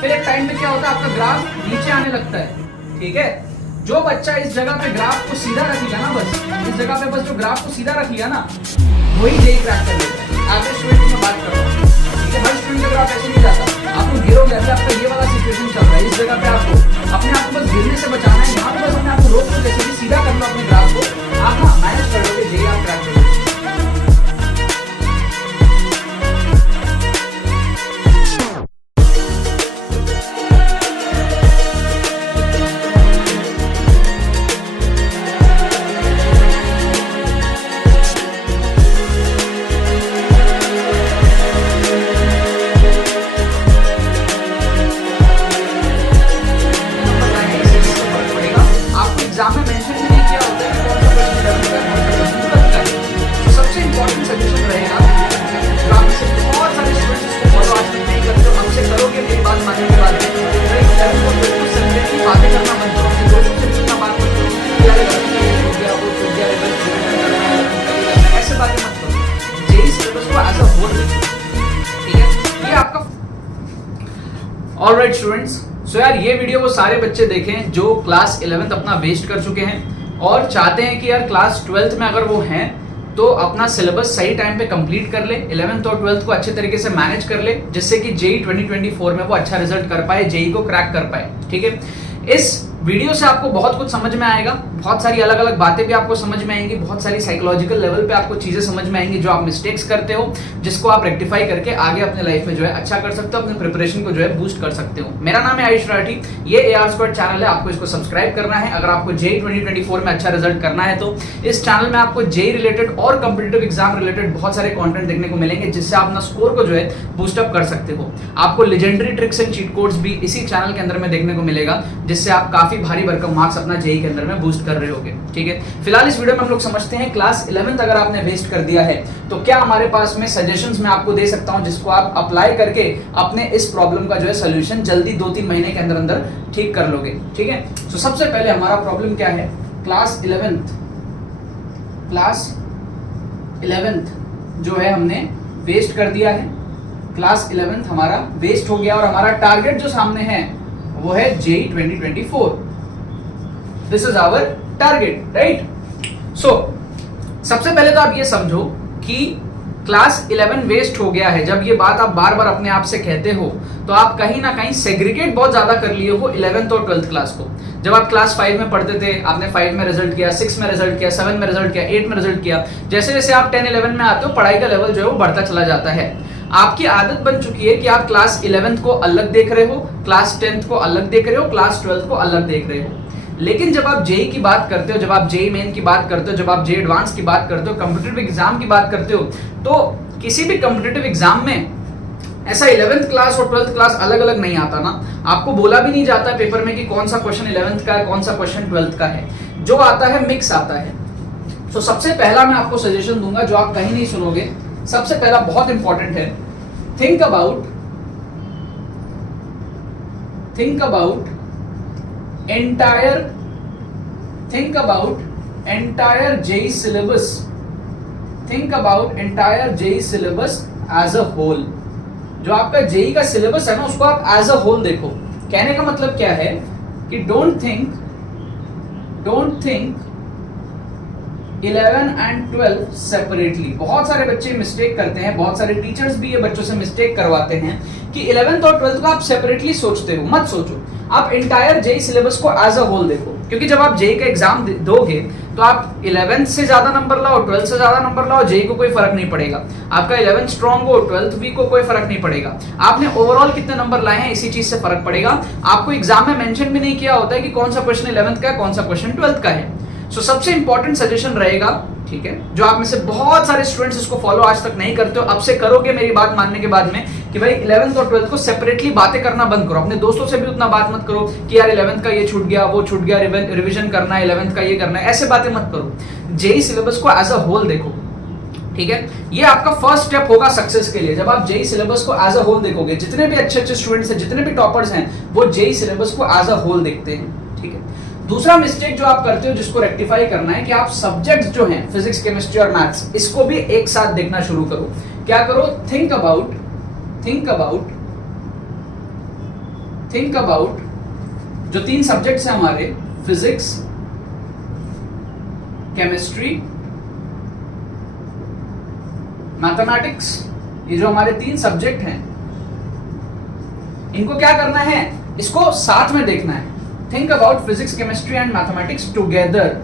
फिर एक टाइम पे क्या होता है, आपका ग्राफ नीचे आने लगता है। ठीक है, जो बच्चा इस जगह पे ग्राफ को सीधा रख लिया ना, बस इस जगह पे बस जो ग्राफ को सीधा रख लिया ना, वही जेई क्रैक कर लेता है। एवरेज स्टूडेंट की मैं बात कर रहा हूँ, ठीक है। हर स्टूडेंट का ग्राफ ऐसे नहीं जाता, आप लोग गिरोगे। अभी आपका ये वाला सिचुएशन चल रहा है, इस जगह पे आपको अपने आप को बस गिरने से बचाना है। यहाँ पे बस अपने आप को रोक लो, जैसे कि सीधा कर लो अपने ग्राफ को, आप ना मैनेज कर लोगे, जेई आप क्रैक कर लोगे। एग्जाम में मेंशन भी नहीं किया होता है कि कौन सा क्वेश्चन 11 का है, कौन सा क्वेश्चन 12 का है। तो सबसे इंपॉर्टेंट सजेशन रहेगा, जो आप में से बहुत सारे स्टूडेंट्स इसको फॉलो आज तक नहीं करते हो, हमसे करोगे मेरी बात मानने के बाद में, राइट। 11 को बिल्कुल सिंपली बातें करना बंद करो, अपने दोस्तों से मिलना बात मत करो कि यार 11 का ये हो गया, वो हो गया, रिजल्ट करना, ऐसे बातें मत करो। जेईई सिलेबस को एज अ होल देखो, ठीक है। ये आपका ऑलराइट स्टूडेंट्स, सो यार ये वीडियो वो सारे बच्चे देखें जो क्लास 11th अपना वेस्ट कर चुके हैं और चाहते हैं कि यार क्लास 12th में अगर वो हैं तो अपना सिलेबस सही टाइम पे कंप्लीट कर ले, 11th और 12th को अच्छे तरीके से मैनेज कर ले, जिससे कि जेईई 2024 में वो अच्छा रिजल्ट कर पाए, जेईई को क्रैक कर पाए। ठीक है, इस वीडियो से आपको बहुत कुछ समझ में आएगा, बहुत सारी अलग अलग बातें भी आपको समझ में आएंगी, बहुत सारी साइकोलॉजिकल लेवल पे आपको चीजें समझ में आएंगी जो आप मिस्टेक्स करते हो, जिसको आप रेक्टिफाई करके आगे अपने लाइफ में जो है अच्छा कर सकते हो, अपने प्रिपरेशन को जो है बूस्ट कर सकते हो। मेरा नाम है आयुष राठी, ये AR स्क्वाड चैनल है, आपको इसको सब्सक्राइब करना है। अगर आपको जेईई 2024 में अच्छा रिजल्ट करना है तो इस चैनल में आपको जेईई रिलेटेड और कॉम्पिटिटिव एग्जाम रिलेटेड बहुत सारे कंटेंट देखने को मिलेंगे, जिससे आप अपना स्कोर को जो है बूस्ट अप कर सकते हो। आपको legendary tricks and cheat codes भी इसी चैनल के अंदर में देखने को मिलेगा, जिससे आप काफी भारी भरकम मार्क्स अपना जेईई के अंदर में बूस्ट कर रहे होगे। ठीक है, फिलहाल इस वीडियो में हम लोग समझते हैं क्लास 11th अगर आपने वेस्ट कर दिया है तो क्या हमारे पास में सजेशंस मैं आपको दे सकता हूं, जिसको आप अप्लाई करके अपने इस प्रॉब्लम का जो है सोल्यूशन जल्दी 2-3 महीने के अंदर अंदर ठीक कर लोगे। ठीक है, तो सबसे पहले हमारा प्रॉब्लम क्या है, क्लास 11th जो है हमने वेस्ट कर दिया है। क्लास 11th हमारा वेस्ट हो गया और हमारा टारगेट जो सामने है वो है JEE 2024। This is our target, right. So सबसे पहले तो आप ये समझो कि क्लास 11 वेस्ट हो गया है। जब ये बात आप बार बार अपने आप से कहते हो तो आप कहीं ना कहीं सेग्रीगेट बहुत ज्यादा कर लिए हो 11th और 12th क्लास को। जब आप क्लास 5 में पढ़ते थे, आपने 5 में रिजल्ट किया, 6 में रिजल्ट किया, 7 में रिजल्ट किया, 8 में रिजल्ट किया, जैसे जैसे आप 10-11 में आते हो पढ़ाई का लेवल जो है वो बढ़ता चला जाता है। आपकी आदत बन चुकी है कि आप क्लास 11th को अलग देख रहे हो, क्लास 10th को अलग देख रहे हो, क्लास 12th को अलग देख रहे हो। लेकिन जब आप जेईई की बात करते हो, जब आप जेईई मेन की बात करते हो, जब आप जेईई एडवांस की बात करते हो, कॉम्पिटिटिव एग्जाम की बात करते हो, तो किसी भी कॉम्पिटिटिव एग्जाम में ऐसा 11th क्लास और 12th क्लास अलग अलग नहीं आता ना। आपको बोला भी नहीं जाता पेपर में कि कौन सा क्वेश्चन 11th का है, कौन सा क्वेश्चन 12th का है। जो आता है मिक्स आता है। तो सबसे पहला मैं आपको सजेशन दूंगा जो आप कहीं नहीं सुनोगे। सबसे पहला बहुत इंपॉर्टेंट है, think about entire JEE syllabus. Think about entire JEE syllabus as a whole. जो आपका जेईई का सिलेबस है ना, उसको आप एज अ होल देखो। कहने का मतलब क्या है कि डोंट थिंक 11 एंड 12 सेपरेटली। बहुत सारे बच्चे मिस्टेक करते हैं, बहुत सारे टीचर्स भी ये बच्चों से मिस्टेक करवाते हैं कि 11th और 12th को आप सेपरेटली सोचते हो। मत सोचो, आप इंटायर जेईई सिलेबस को एज अ होल देखो। क्योंकि जब आप जेईई का एग्जाम दोगे तो आप 11th से ज्यादा नंबर लाओ, 12th से ज्यादा नंबर लाओ, जेईई को कोई फर्क नहीं पड़ेगा। आपका 11th स्ट्रॉन्ग हो, 12th वीक हो, कोई फर्क नहीं पड़ेगा। आपने ओवरऑल कितने नंबर लाए हैं इसी चीज से फर्क पड़ेगा। आपको एग्जाम में मेंशन भी नहीं किया होता है कि कौन सा क्वेश्चन 11th का है, कौन सा क्वेश्चन 12th का है। सो सबसे इंपॉर्टेंट सजेशन रहेगा, ठीक है, जो आप में से बहुत सारे स्टूडेंट्स इसको फॉलो आज तक नहीं करते हो, अब से करोगे मेरी बात मानने के बाद में, कि भाई 11th और 12th को सेपरेटली बातें करना बंद करो। अपने दोस्तों से भी उतना बात मत करो कि यार 11th का ये छूट गया, वो छूट गया, रिवीजन करना है, 11th का ये करना है, ऐसे बातें मत करो। जेईई सिलेबस को एज अ होल देखो। ठीक है, ये आपका फर्स्ट स्टेप होगा सक्सेस के लिए। जब आप जेईई सिलेबस को एज अ होल देखोगे, जितने भी अच्छे अच्छे स्टूडेंट्स हैं, जितने भी टॉपर्स हैं, वो जेईई सिलेबस को एज अ होल देखते हैं। ठीक है, दूसरा मिस्टेक जो आप करते हो, जिसको रेक्टिफाई करना है, कि आप सब्जेक्ट्स जो हैं फिजिक्स, केमिस्ट्री और मैथ्स, इसको भी एक साथ देखना शुरू करो। क्या करो, थिंक अबाउट थिंक अबाउट जो 3 सब्जेक्ट्स हैं हमारे, फिजिक्स, केमिस्ट्री, मैथमेटिक्स, ये जो हमारे 3 सब्जेक्ट हैं, इनको क्या करना है, इसको साथ में देखना है। Think about physics, chemistry and mathematics together.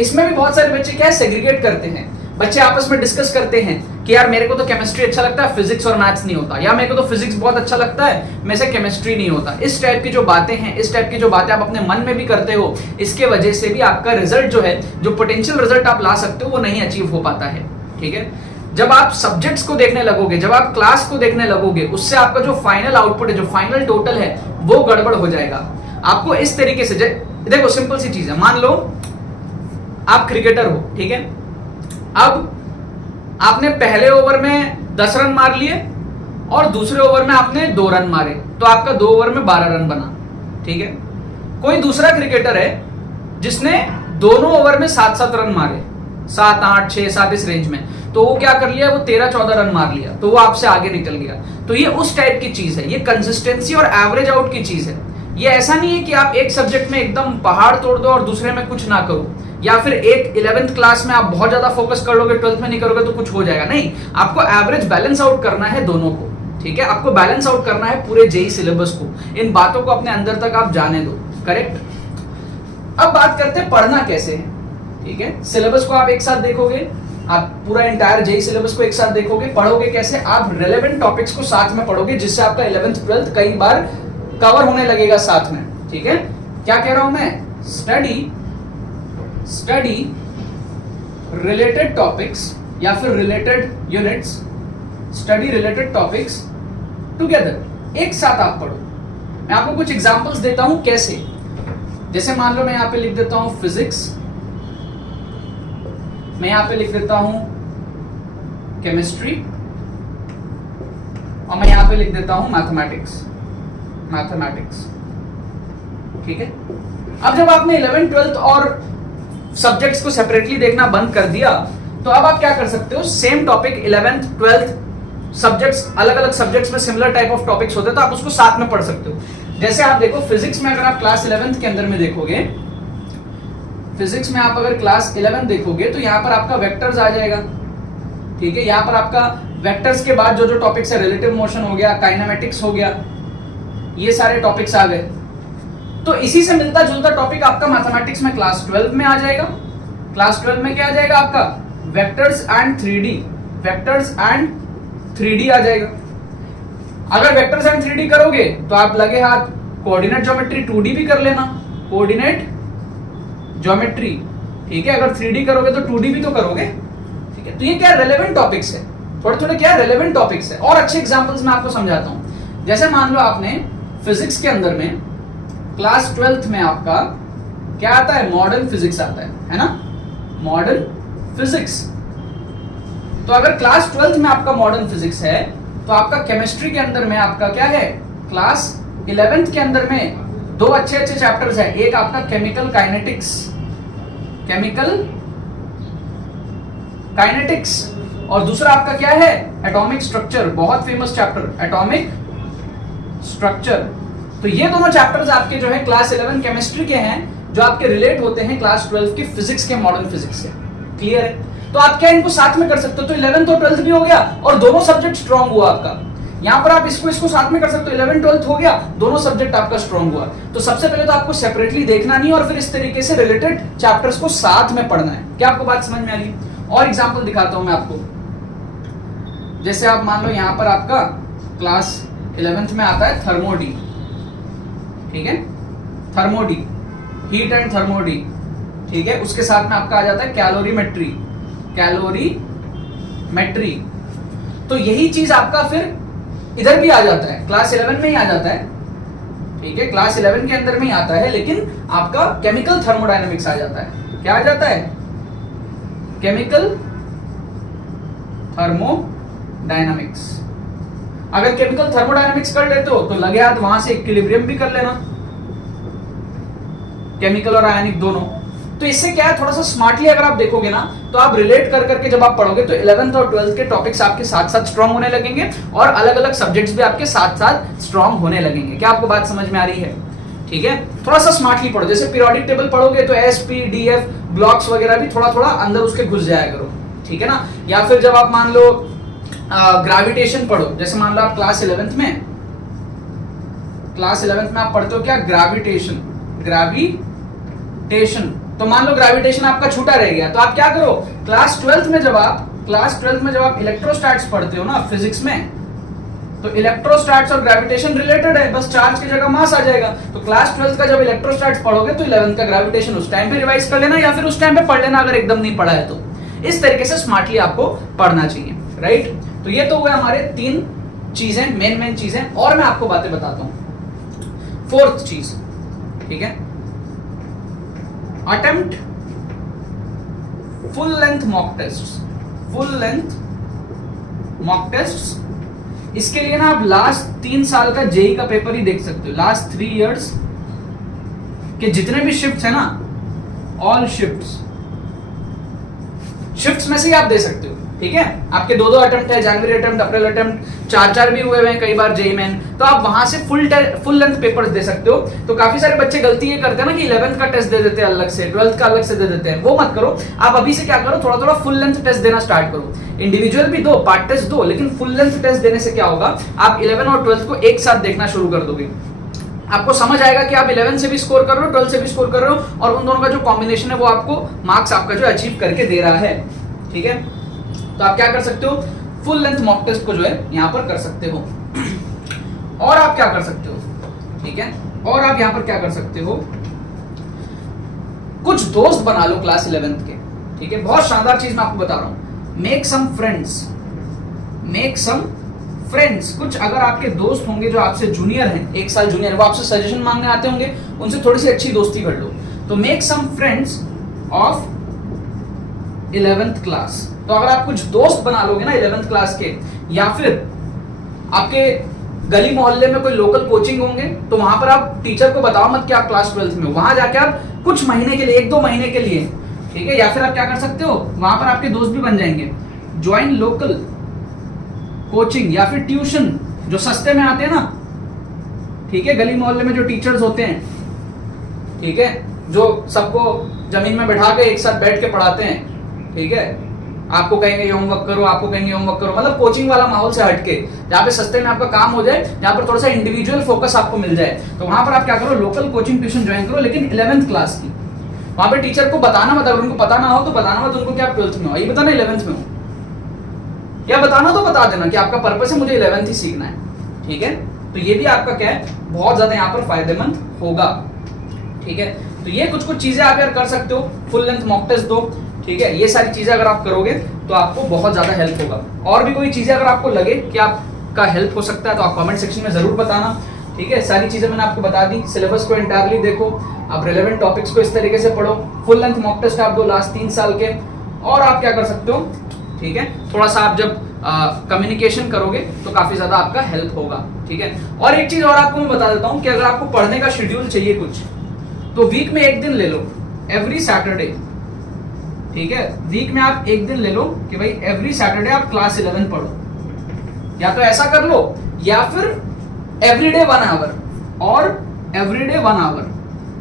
इसमें भी बहुत सारे बच्चे क्या सेग्रीगेट करते हैं, बच्चे आपस में डिस्कस करते हैं कि यार मेरे को तो केमिस्ट्री अच्छा लगता है, फिजिक्स और मैथ्स नहीं होता, या मेरे को तो फिजिक्स बहुत अच्छा लगता है, मेरे से केमिस्ट्री नहीं होता। इस टाइप की जो बातें हैं, इस टाइप की जो बातें आप अपने मन में भी करते हो, इसके वजह से भी आपका रिजल्ट जो है, जो पोटेंशियल रिजल्ट आप ला सकते हो, वो नहीं अचीव हो पाता है। ठीक है, जब आप सब्जेक्ट्स को देखने लगोगे, जब आप क्लास को देखने लगोगे, उससे आपका जो फाइनल आउटपुट है, जो फाइनल टोटल है, वो गड़बड़ हो जाएगा। आपको इस तरीके से देखो, सिंपल सी चीज है, मान लो आप क्रिकेटर हो, ठीक है, अब आपने पहले ओवर में 10 रन मार लिए और दूसरे ओवर में आपने 2 रन मारे, तो आपका 2 ओवर में 12 रन बना। ठीक है, कोई दूसरा क्रिकेटर है जिसने दोनों ओवर में 7-7 रन मारे, 7, 8, 6, 7 इस रेंज में, तो वो क्या कर लिया, वो 13-14 रन मार लिया, तो वो आपसे आगे निकल गया। तो ये उस टाइप की चीज है, ये कंसिस्टेंसी और एवरेज आउट की चीज है। ये ऐसा नहीं है कि आप एक सब्जेक्ट में एकदम पहाड़ तोड़ दो और दूसरे में कुछ ना करो, या फिर एक 11th क्लास में आप बहुत ज्यादा फोकस कर लोगे, 12th में नहीं करोगे तो कुछ हो जाएगा। नहीं, आपको एवरेज बैलेंस आउट करना है दोनों को। ठीक है, आपको बैलेंस आउट करना है पूरे जेई सिलेबस को। इन बातों को अपने अंदर तक आप जाने दो। करेक्ट। अब बात करते हैं पढ़ना कैसे है। ठीक है, सिलेबस को आप एक साथ देखोगे, आप पूरा एंटायर जेई सिलेबस को एक साथ देखोगे। पढ़ोगे कैसे, आप रिलेवेंट टॉपिक्स को साथ में पढ़ोगे, जिससे आपका 11th 12th कई बार कवर होने लगेगा साथ में। ठीक है, क्या कह रहा हूं मैं, स्टडी रिलेटेड टॉपिक्स या फिर related units, study related topics together, एक साथ आप पढ़ो। मैं आपको कुछ एग्जांपल्स देता हूं कैसे। जैसे मान लो मैं यहां पे लिख देता हूं फिजिक्स, मैं यहां पे लिख देता हूं केमिस्ट्री, और मैं यहां पे लिख देता हूं मैथमेटिक्स। ठीक है, अब जब आपने 11th 12th और सब्जेक्ट्स को सेपरेटली देखना बंद कर दिया, तो अब आप क्या कर सकते हो, same topic 11th 12th subjects, अलग अलग सब्जेक्ट्स में सिमिलर टाइप ऑफ टॉपिक्स होते हैं, तो आप उसको साथ में पढ़ सकते हो। जैसे आप देखो फिजिक्स में, अगर आप क्लास 11th के अंदर में देखोगे, फिजिक्स में आप अगर क्लास 11 देखोगे, तो यहाँ पर आपका वेक्टर्स आ जाएगा। ठीक है, यहाँ पर आपका वेक्टर्स के बाद जो जो टॉपिक्स है, रिलेटिव मोशन हो गया, काइनेमेटिक्स हो गया, ये सारे टॉपिक्स आ गए। तो इसी से मिलता जुलता टॉपिक आपका मैथमेटिक्स में क्लास 12 में आ जाएगा। क्लास 12 में क्या आ जाएगा आपका, vectors and 3D, vectors and 3D आ जाएगा। अगर वेक्टर्स एंड 3D करोगे तो आप लगे हाथ कोऑर्डिनेट ज्योमेट्री 2D भी कर लेना, कोऑर्डिनेट ज्योमेट्री। ठीक है, अगर 3D करोगे तो 2D भी तो करोगे। ठीक है, तो ये क्या रेलेवेंट टॉपिक्स है, थोड़े थोड़े क्या रेलेवेंट टॉपिक्स है। और अच्छे एग्जांपल्स मैं आपको समझाता हूं। जैसे मान लो आपने फिजिक्स के अंदर में क्लास 12th में आपका क्या आता है, मॉडर्न फिजिक्स आता है ना, मॉडर्न फिजिक्स। तो अगर क्लास 12th में आपका मॉडर्न फिजिक्स है, तो आपका केमिस्ट्री के अंदर में आपका क्या है, क्लास 11th के अंदर में 2 अच्छे अच्छे चैप्टर्स है। एक आपका केमिकल काइनेटिक्स, और दूसरा आपका क्या है, एटॉमिक स्ट्रक्चर, बहुत फेमस चैप्टर एटॉमिक स्ट्रक्चर। तो ये दोनों चैप्टर्स आपके जो है क्लास 11 केमिस्ट्री के हैं, जो आपके रिलेट होते हैं क्लास 12 की फिजिक्स के, मॉडर्न फिजिक्स से। क्लियर है, तो आप क्या इनको साथ में कर सकते हो, तो 11th और 12th भी हो गया और दोनों सब्जेक्ट स्ट्रॉन्ग हुआ आपका। यहां पर आप इसको साथ में कर सकते हो, 11th 12th हो गया, दोनों सब्जेक्ट आपका स्ट्रॉन्ग हुआ। तो सबसे पहले तो आपको सेपरेटली देखना नहीं, और फिर इस तरीके से रिलेटेड चैप्टर्स को साथ में पढ़ना है। क्या आपको बात समझ में आ रही है? और एग्जांपल दिखाता हूं मैं आपको। जैसे आप मान लो यहां पर आपका क्लास 11th में आता है थर्मोडी। ठीक है, थर्मोडी, हीट एंड थर्मोडी। ठीक है, उसके साथ में आपका आ जाता है कैलोरीमेट्री, तो यही चीज आपका फिर इधर भी आ जाता है, क्लास 11 में ही आ जाता है। ठीक है, क्लास 11 के अंदर में ही आता है, लेकिन आपका केमिकल थर्मोडायनेमिक्स आ जाता है। क्या आ जाता है, केमिकल थर्मोडायनेमिक्स। अगर केमिकल थर्मोडायनेमिक्स कर लेते हो तो लगे हाथ वहां से इक्विलिब्रियम भी कर लेना, केमिकल और आयनिक दोनों। तो इससे क्या है, थोड़ा सा स्मार्टली अगर आप देखोगे ना तो आप रिलेट कर करके जब आप पढ़ोगे तो 11th और 12th के टॉपिक्स आपके साथ साथ स्ट्रांग होने लगेंगे और अलग अलग सब्जेक्ट्स भी आपके साथ साथ स्ट्रांग होने लगेंगे। क्या आपको बात समझ में आ रही है? ठीक है, थोड़ा सा स्मार्टली पढ़ो। जैसे पीरियोडिक टेबल पढ़ोगे तो S P D F blocks वगैरह भी थोड़ा थोड़ा अंदर उसके घुस जाया करो, ठीक है ना। या फिर जब आप मान लो ग्रेविटेशन पढ़ो, जैसे मान लो आप क्लास 11th में आप पढ़ते हो क्या, ग्रेविटेशन। तो मान लो ग्रेविटेशन आपका छूटा रह गया, तो आप क्या करो, क्लास 12th में जब आप इलेक्ट्रोस्टैट्स पढ़ते हो ना फिजिक्स में, तो इलेक्ट्रोस्टैट्स और ग्रेविटेशन रिलेटेड है, बस चार्ज की जगह मास आ जाएगा। तो क्लास 12th का जब इलेक्ट्रोस्टैट्स पढ़ोगे तो 11th का ग्रेविटेशन उस टाइम पे रिवाइज कर लेना, या फिर उस टाइम पे पढ़ लेना अगर एकदम नहीं पढ़ा है तो। इस तरीके से स्मार्टली आपको पढ़ना चाहिए, राइट। तो ये तो हुए हमारे 3 चीजें, मेन चीजें। और मैं आपको बातें बताता हूं। 4th चीज, ठीक है, attempt full length mock test. इसके लिए ना आप लास्ट 3 साल का जेई का पेपर ही देख सकते हो। लास्ट 3 इयर्स के जितने भी शिफ्ट्स है ना, ऑल शिफ्ट्स में से ही आप दे सकते हो, ठीक है। आपके 2-2 अटेम्प्ट है, जनवरी अटेम्प्ट, अप्रैल अटेम्प्ट, 4-4 भी हुए हैं कई बार जेई मेन, तो आप वहां से फुल लेंथ पेपर्स दे सकते हो। तो काफी सारे बच्चे गलती ये करते हैं ना कि 11th का टेस्ट दे देते हैं अलग से, 12th का अलग से दे देते हैं, वो मत करो। आप अभी से क्या करो, थोड़ा थोड़ा फुल लेंथ टेस्ट देना स्टार्ट करो। इंडिविजुअल भी दो, पार्ट टेस्ट दो, लेकिन फुल लेंथ टेस्ट देने से क्या होगा, आप 11 और 12th को एक साथ देखना शुरू कर दोगे। आपको समझ आएगा कि आप 11 से भी स्कोर कर रहे हो, 12 से भी स्कोर कर रहे हो, और उन दोनों का जो कॉम्बिनेशन है वो आपको मार्क्स आपका जो अचीव करके दे रहा है, ठीक है। तो आप क्या कर सकते हो, फुल लेंथ मॉक टेस्ट को जो है यहां पर कर सकते हो। और आप क्या कर सकते हो, ठीक है, और आप यहां पर क्या कर सकते हो, कुछ दोस्त बना लो क्लास 11th के, ठीक है। बहुत शानदार चीज मैं आपको बता रहा हूं, मेक सम फ्रेंड्स। कुछ अगर आपके दोस्त होंगे जो आपसे जूनियर हैं, 1 साल जूनियर है, वो आपसे सजेशन मांगने आते होंगे, उनसे थोड़ी सी अच्छी दोस्ती कर लो। तो make some friends of 11th class. तो अगर आप कुछ दोस्त बना लोगे ना 11th क्लास के, या फिर आपके गली मोहल्ले में कोई लोकल कोचिंग होंगे, तो वहां पर आप टीचर को बताओ मत कि आप क्लास 12th में हो, वहां जाके आप कुछ महीने के लिए, 1-2 महीने के लिए, ठीक है। या फिर आप क्या कर सकते हो, वहां पर आपके दोस्त भी बन जाएंगे, ज्वाइन लोकल कोचिंग या फिर ट्यूशन, जो सस्ते में आते हैं ना, ठीक है। गली मोहल्ले में जो टीचर्स होते हैं, ठीक है, जो सबको जमीन में बैठा के एक साथ बैठ के पढ़ाते हैं, ठीक है। आपको कहेंगे होमवर्क करो, आपको कहेंगे होमवर्क करो, मतलब कोचिंग वाला माहौल से हटके, जहाँ पे सस्ते में आपका काम हो जाए, जहाँ पर थोड़ा सा इंडिविजुअल फोकस आपको मिल जाए, तो वहां पर आप क्या करो, लोकल कोचिंग ट्यूशन ज्वाइन करो, लेकिन 11th क्लास की। वहां पे टीचर को बताना मत, अगर उनको पता ना हो तो बताना मत उनको कि आप 12th में हो, ये बताना 11th में हो, या बताना तो बता देना कि आपका पर्पस है मुझे 11th ही सीखना है, ठीक है। तो ये भी आपका क्या है, बहुत ज्यादा यहाँ पर फायदेमंद होगा, ठीक है। तो ये कुछ चीजें आप यार कर सकते हो, फुल लेंथ मॉक टेस्ट दो, ठीक है। ये सारी चीजें अगर आप करोगे तो आपको बहुत ज्यादा हेल्प होगा। और भी कोई चीजें अगर आपको लगे कि आपका हेल्प हो सकता है तो आप कमेंट सेक्शन में जरूर बताना, ठीक है। सारी चीजें मैंने आपको बता दी। सिलेबस को एंटायरली देखो, आप रिलेवेंट टॉपिक्स को इस तरीके से पढ़ो, फुल लेंथ मॉक टेस्ट आप दो लास्ट 3 साल के। और आप क्या कर सकते हो, ठीक है, थोड़ा सा आप जब कम्युनिकेशन करोगे तो काफी ज्यादा आपका हेल्प होगा, ठीक है। और एक चीज और आपको मैं बता देता हूं कि अगर आपको पढ़ने का शेड्यूल चाहिए कुछ, तो वीक में 1 दिन ले लो, एवरी सैटरडे, ठीक है। वीक में आप 1 दिन ले लो कि भाई एवरी सैटरडे आप क्लास 11 पढ़ो, या तो ऐसा कर लो, या फिर एवरीडे 1 आवर और एवरीडे 1 आवर,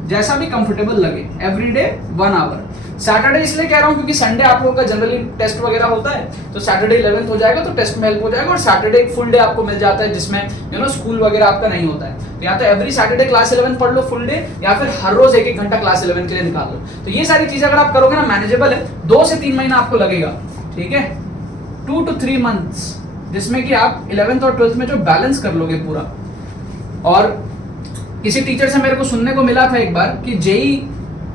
जैसा भी कंफर्टेबल लगे, एवरीडे 1 आवर। सैटरडे इसलिए कह रहा हूं क्योंकि संडे आप लोगों का जनरली टेस्ट वगैरह होता है, तो सैटरडे 11th हो जाएगा तो टेस्ट में हेल्प हो जाएगा, और सैटरडे एक फुल डे आपको मिल जाता है जिसमें स्कूल वगैरह आपका नहीं होता है। तो या तो एवरी सैटरडे क्लास 11 पढ़ लो फुल डे, या फिर हर रोज 1-1 घंटा क्लास 11 के लिए निकाल लो। तो ये सारी चीजें अगर आप करोगे ना, मैनेजेबल है, 2 से 3 महीना आपको लगेगा, ठीक है, 2 to 3 months, जिसमें कि आप 11th और 12th में जो बैलेंस कर लोगे पूरा। और किसी टीचर से मेरे को सुनने को मिला था एक बार कि जेई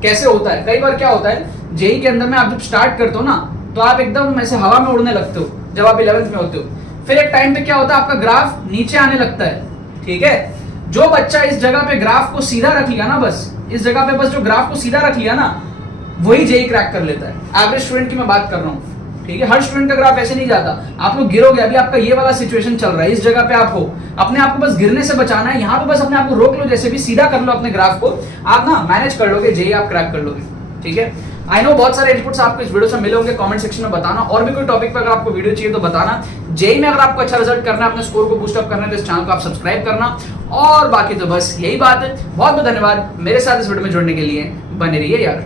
कैसे होता है। कई बार क्या होता है, जेई के अंदर में आप जब स्टार्ट करते हो ना, तो आप एकदम ऐसे हवा में उड़ने लगते हो जब आप 11th में होते हो। फिर एक टाइम पे क्या होता है, आपका ग्राफ नीचे आने लगता है, ठीक है। जो बच्चा इस जगह पे ग्राफ को सीधा रख लिया ना, बस इस जगह पे बस जो ग्राफ को सीधा रख लिया ना, वही जेई क्रैक कर लेता है। एवरेज स्टूडेंट की मैं बात कर रहा हूँ, ठीक है। हर स्टूडेंट का ग्राफ ऐसे नहीं जाता, आप लोग गिरोगे। अभी आपका ये वाला सिचुएशन चल रहा है, इस जगह पे आप हो, अपने आप को बस गिरने से बचाना है। यहाँ पे बस अपने आप को रोक लो, जैसे भी सीधा कर लो अपने ग्राफ को, आप ना मैनेज कर लोगे, जेई आप क्रैक कर लोगे, ठीक है। आई नो बहुत सारे इनपुट्स आपको इस वीडियो से मिले होंगे, कमेंट सेक्शन में बताना। और भी कोई टॉपिक पर अगर आपको वीडियो चाहिए तो बताना। जेई में अगर आपको अच्छा रिजल्ट करना है, अपने स्कोर को बूस्ट अप करना है, तो इस चैनल को आप सब्सक्राइब करना। और बाकी तो बस यही बात है। बहुत बहुत धन्यवाद मेरे साथ इस वीडियो में जुड़ने के लिए। बने रहिए यार।